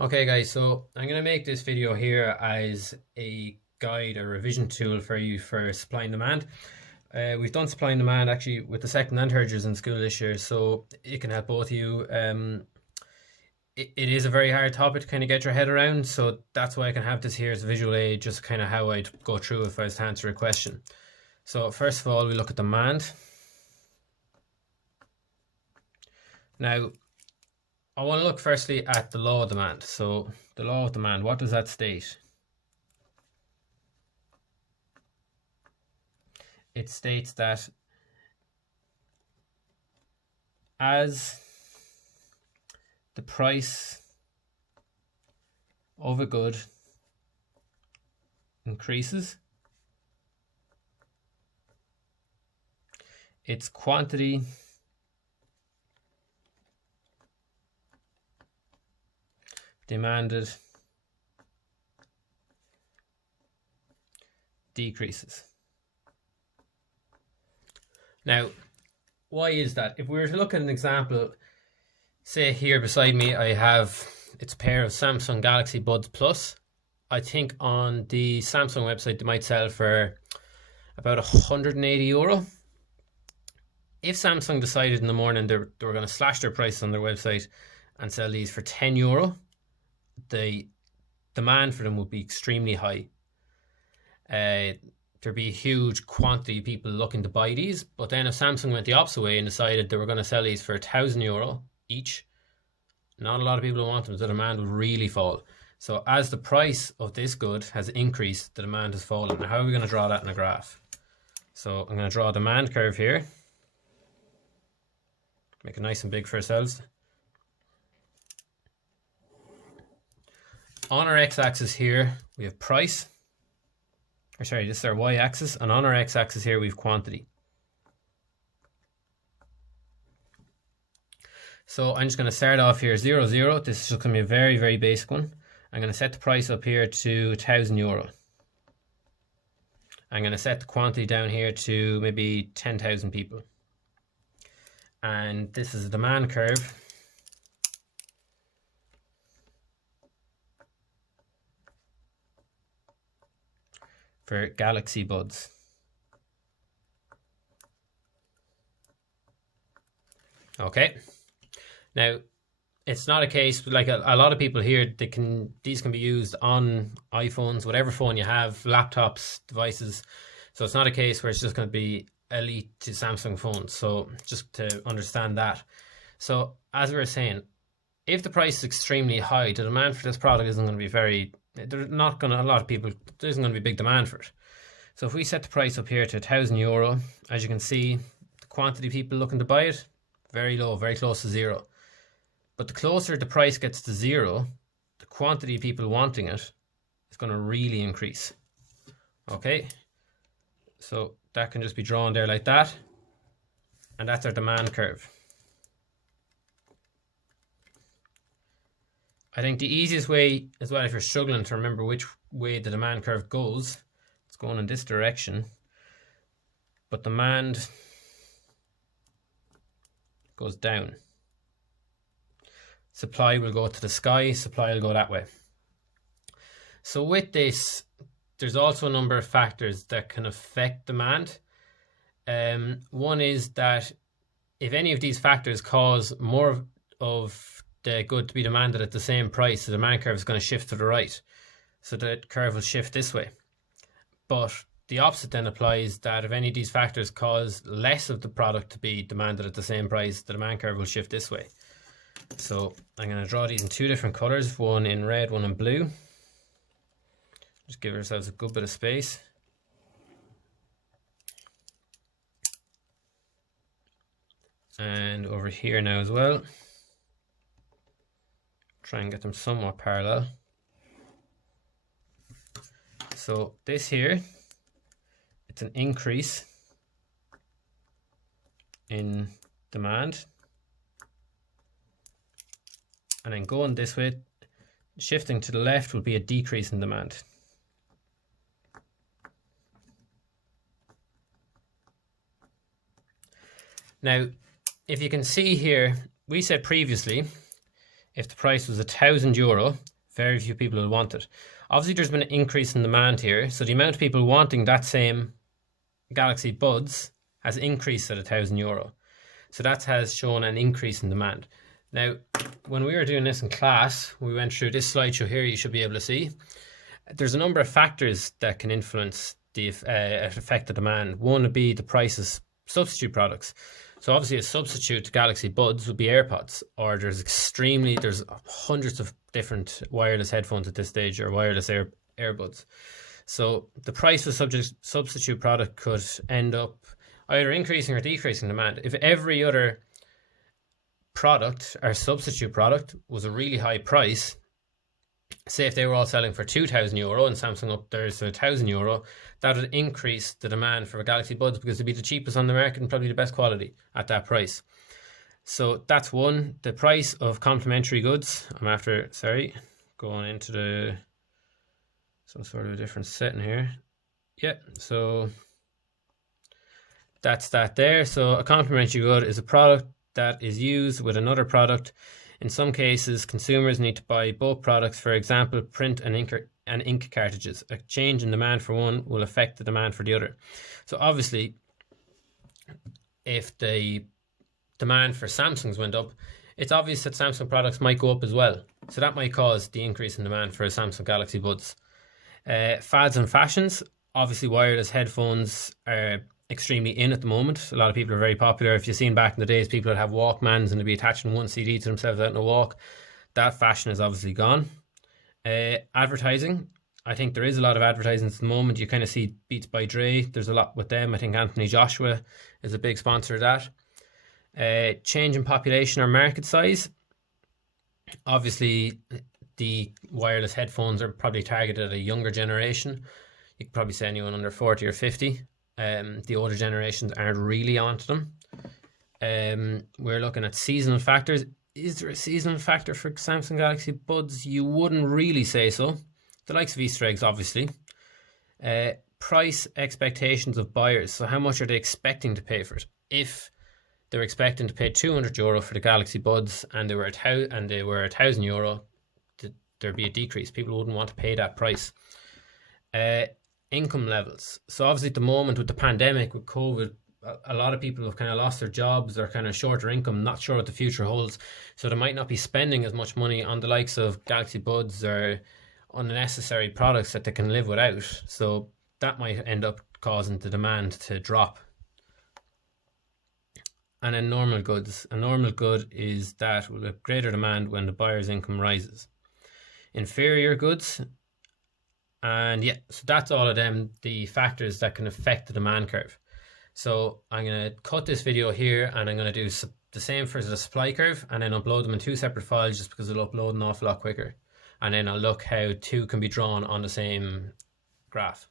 Okay guys, so I'm going to make this video here as a guide or revision tool for you for supply and demand. We've done supply and demand actually with the second and third years in school this year, so it can help both of you. It is a very hard topic to kind of get your head around, so that's why I can have this here as a visual aid, just kind of how I'd go through if I was to answer a question. So first of all, we look at demand. Now, I want to look firstly at the law of demand. So the law of demand, what does that state? It states that as the price of a good increases, its quantity demanded decreases. Now, why is that? If we were to look at an example, say here beside me, I have, it's a pair of Samsung Galaxy Buds Plus. I think on the Samsung website, they might sell for about €180. If Samsung decided in the morning they were going to slash their prices on their website and sell these for €10, the demand for them would be extremely high. There'd be a huge quantity of people looking to buy these, but then if Samsung went the opposite way and decided they were going to sell these for €1,000 each, not a lot of people want them, so the demand would really fall. So as the price of this good has increased, the demand has fallen. Now, how are we going to draw that in a graph? So I'm going to draw a demand curve here. Make it nice and big for ourselves. On our x-axis here, we have price. Or sorry, this is our y-axis. And on our x-axis here, we have quantity. So I'm just going to start off here 0, 0. This is just going to be a very, very basic one. I'm going to set the price up here to €1,000. I'm going to set the quantity down here to maybe 10,000 people. And this is a demand curve. For Galaxy Buds. Okay. Now, it's not a case like a lot of people here. These can be used on iPhones, whatever phone you have, laptops, devices. So it's not a case where it's just going to be elite to Samsung phones. So just to understand that. So as we were saying, if the price is extremely high, the demand for this product isn't going to be very. There's not going to, a lot of people, there isn't going to be big demand for it. So if we set the price up here to €1,000, as you can see, the quantity of people looking to buy it, very low, very close to 0. But the closer the price gets to 0, the quantity of people wanting it is going to really increase. Okay, so that can just be drawn there like that. And that's our demand curve. I think the easiest way as well, if you're struggling to remember which way the demand curve goes, it's going in this direction. But demand goes down. Supply will go to the sky, supply will go that way. So with this, there's also a number of factors that can affect demand. One is that if any of these factors cause more of the good to be demanded at the same price, the demand curve is going to shift to the right. So the curve will shift this way. But the opposite then applies, that if any of these factors cause less of the product to be demanded at the same price, the demand curve will shift this way. So I'm going to draw these in two different colors, one in red, one in blue. Just give ourselves a good bit of space. And over here now as well. Try and get them somewhat parallel. So this here, it's an increase in demand. And then going this way, shifting to the left will be a decrease in demand. Now, if you can see here, we said previously, if the price was €1,000, Very few people will want it. Obviously, there's been an increase in demand here. So the amount of people wanting that same Galaxy Buds has increased at €1,000. So that has shown an increase in demand. Now, when we were doing this in class, we went through this slideshow here, you should be able to see. There's a number of factors that can influence the affect the demand. One would be the price of substitute products. So obviously a substitute to Galaxy Buds would be AirPods, or there's hundreds of different wireless headphones at this stage, or wireless earbuds. So the price of substitute product could end up either increasing or decreasing demand. If every other product or substitute product was a really high price, say if they were all selling for €2,000 and Samsung up there to €1,000, that would increase the demand for a Galaxy Buds because it'd be the cheapest on the market and probably the best quality at that price. So that's one. The price of complementary goods. Going into some sort of a different setting here. Yeah, so that's that there. So a complementary good is a product that is used with another product. In some cases, consumers need to buy both products, for example, print and ink cartridges. A change in demand for one will affect the demand for the other. So obviously, if the demand for Samsungs went up, it's obvious that Samsung products might go up as well. So that might cause the increase in demand for a Samsung Galaxy Buds. Fads and fashions. Obviously, wireless headphones are extremely in at the moment. A lot of people are very popular. If you've seen back in the days, people would have Walkmans and they'd be attaching one CD to themselves out on a walk. That fashion is obviously gone. Advertising. I think there is a lot of advertising at the moment. You kind of see Beats by Dre. There's a lot with them. I think Anthony Joshua is a big sponsor of that. Change in population or market size. Obviously, the wireless headphones are probably targeted at a younger generation. You could probably say anyone under 40 or 50. The older generations aren't really onto them. We're looking at seasonal factors. Is there a seasonal factor for Samsung Galaxy Buds? You wouldn't really say so. The likes of Easter eggs, obviously. Price expectations of buyers. So how much are they expecting to pay for it? If they're expecting to pay €200 for the Galaxy Buds and they were €1,000, there'd be a decrease. People wouldn't want to pay that price. Income levels. So obviously at the moment with the pandemic, with COVID, a lot of people have kind of lost their jobs or kind of shorter income, not sure what the future holds. So they might not be spending as much money on the likes of Galaxy Buds or unnecessary products that they can live without. So that might end up causing the demand to drop. And then normal goods. A normal good is that will have greater demand when the buyer's income rises. Inferior goods. And yeah, so that's all of them, the factors that can affect the demand curve. So I'm going to cut this video here and I'm going to do the same for the supply curve and then upload them in two separate files just because it'll upload an awful lot quicker. And then I'll look how two can be drawn on the same graph.